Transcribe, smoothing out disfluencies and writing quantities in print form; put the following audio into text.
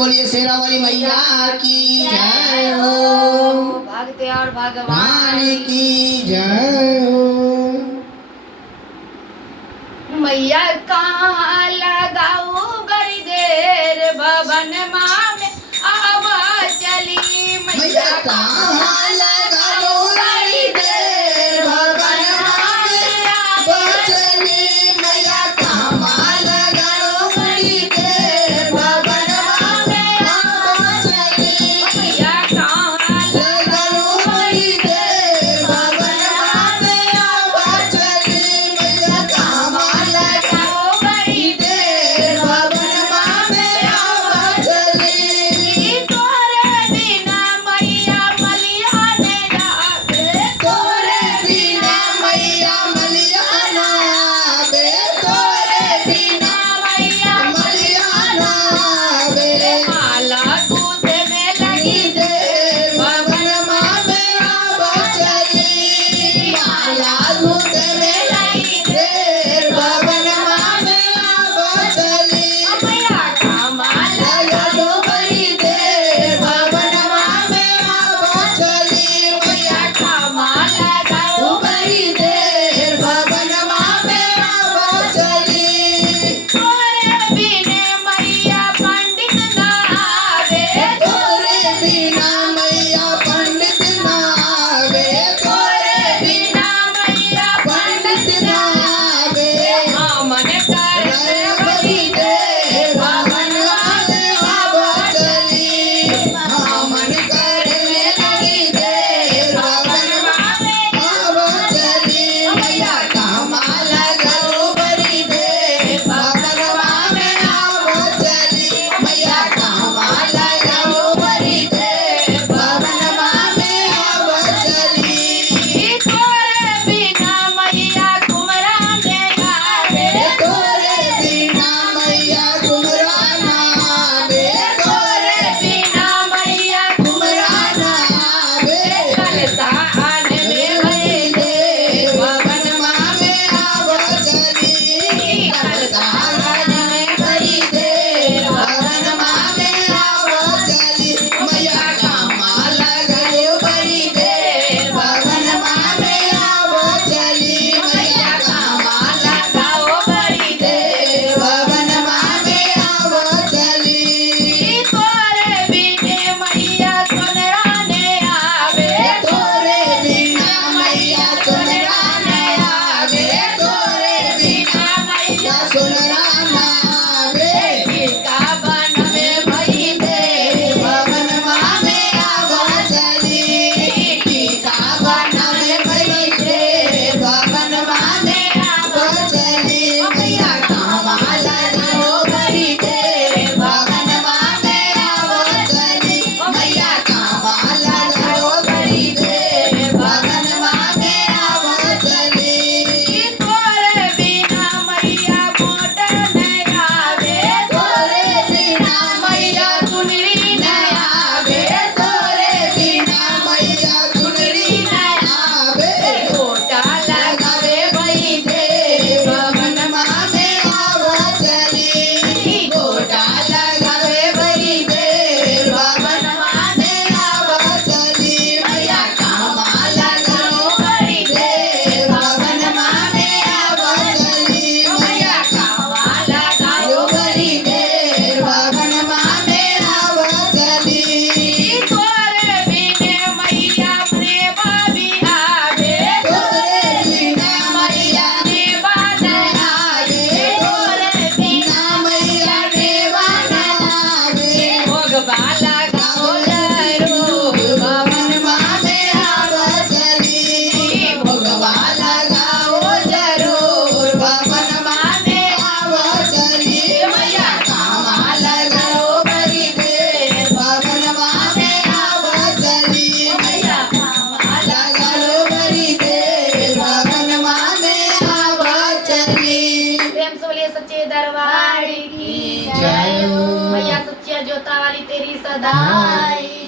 बोलिए शेरा वाली मैया की जय हो, भगते और भगवान भगवान की जय हो। मैया कहाँ लगाऊ बड़ी देर भवन माँ में आवा चली मैया कहाँ लगाओ बड़ी देर भवन माँ में आवा चली। मैया कहाँ लगाओ बड़ी देर भवन माँ में आवा चली। मैया कहाँ लगाओ बड़ी देर भवन माँ में आवा चली। मैया कहाँ लगाओ बड़ी देर भवन माँ में आवा चली। तोरे बिना मैया मलिया ने जावे तोरे बिना मैया मलिया ना आवे, तोरे बिना मैया मलिया ना आवे। माला दूध में लगी देर भवन माँ में आवा चली। माला दूध में लगी देर भवन माँ में आवा चली। मैया कमाल लगाओ बड़ी देर भवन माँ में आवा चली। मैया कमाल लगाओ बड़ी देर भवन माँ में आवा चली। तोरे बिने मैया पंडित ना आवे तोरे बिना मैया पंडित ना आवे, तोरे बिना मैया पंडित ना आवे। मन कर बड़ी देर भवन माँ में आवा चली। मन करने लगी देर भवन माँ में आवा चली। मैया कहाँ लगाओ बड़ी देर भवन माँ में आवा चली। मैया कहाँ लगाओ बड़ी देर भवन माँ में आवा चली। तोरे बिना मैया कुमरा ने आवे तोरे बिना मैया कुमरा ना आवे, तोरे बिना मैया कुमरा ना आवे। कलतान में भई देर भवन माँ में आवा चली। कलसारन में बड़ी देर भवन माँ में आवा चली। मैया कहाँ लगाओ बड़ी देर भवन माँ में आवा चली। मैया कहाँ लगाओ बड़ी देर भवन माँ में आवा चली। तोरे बिने मैया सोनरा ने आवे तोरे बिना मैया सुनरा न आवे, तोरे बिना मैया सुनरा न आवे। का बन में भई देर भवन माँ में आवा चली। टीका बन में भई देर भवन माँ में आवा चली। मैया कहाँ लगाओ बड़ी देर भवन माँ में आवा चली। मैया कहाँ लगाओ बड़ी देर भवन माँ में आवा चली। तोरे बिना मैया मोट ने आवे तोरे बिना मैया सुनरी न आवे, तोरे बिना मैया चुनरी न आवे। लोटा लगावे बड़ी देर भवन माँ में आवा चली। गोटा लगावे बड़ी देर भवन माँ में आवा चली। मैया कहाँ लगाओ बड़ी देर भवन माँ में आवा चली। मैया कहाँ लगाओ बड़ी देर भवन माँ में आवा चली। तोरे बिने मैया प्रेमा भी आवे तोरे बिना मैया देवा न आवे, तोरे बिना मैया देवा न आवे। भोगवा लगाओ जरूर भवन माँ में आवा चली। भोगवा लगाओ जरूर भवन माँ में आवा चली। मैया कहाँ लगाओ बड़ी देर भवन माँ में आवा चली। मैया कहाँ लगाओ बड़ी देर भवन माँ में आवा चली। प्रेम से बोलिए सच्चे दरबार की जय हो। मैया सच्ची जोता वाली तेरी सदाई।